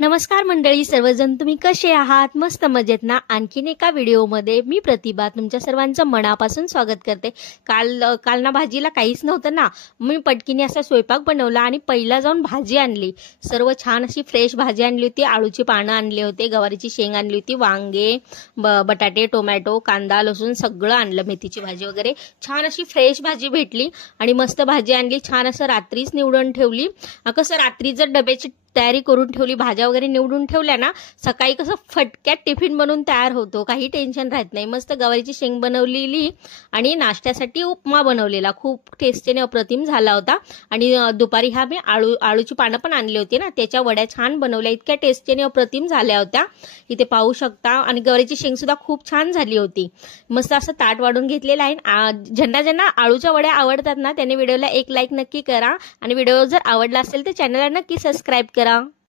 नमस्कार मंडळी, सर्वजण तुम्ही कसे आहात? मस्त मजेत ना? आणखीन एका व्हिडिओमध्ये मी प्रतिभा तुमच्या सर्वांचं मनापासून स्वागत करते। काल ना भाजीला काहीच नव्हतं ना, मी पटकीने असा स्वयंपाक बनवला आणि पहिला जाऊन भाजी आणली। सर्व छान अशी फ्रेश भाजी आणली होती। आळूची पानं आणले होते, गवारीची शेंग आणली होती, वांगे, बटाटे, टोमॅटो, कांदा, लसूण सगळं आणलं, मेथीची भाजी वगैरे छान अशी फ्रेश भाजी भेटली आणि मस्त भाजी आणली। छान असं रात्रीच निवडून ठेवली। कसं रात्री जर डब्याची तयारी करून ठेवली, भाज्या वगैरे निवडून ठेवल्या ना, सकाळी कसं फटक्यात टिफिन बनवून तयार होतो, काही टेन्शन राहत नाही। मस्त गवारीची शेंग बनवलेली आणि नाश्त्यासाठी उपमा बनवलेला, खूप टेस्टी आणि अप्रतिम झाला होता। आणि दुपारी हा मी आळूची पानं पण आणली होती ना, त्याच्या वड्या छान बनवल्या, इतक्या टेस्टी आणि अप्रतिम झाल्या होत्या, इथे पाहू शकता। आणि गवारीची शेंग सुद्धा खूप छान झाली होती। मस्त असं ताट वाढून घेतलेलं आहे। ज्यांना आळूच्या वड्या आवडतात ना, त्यांनी व्हिडिओला एक लाईक नक्की करा आणि व्हिडिओ जर आवडला असेल तर चॅनलला नक्की सबस्क्राईब करा।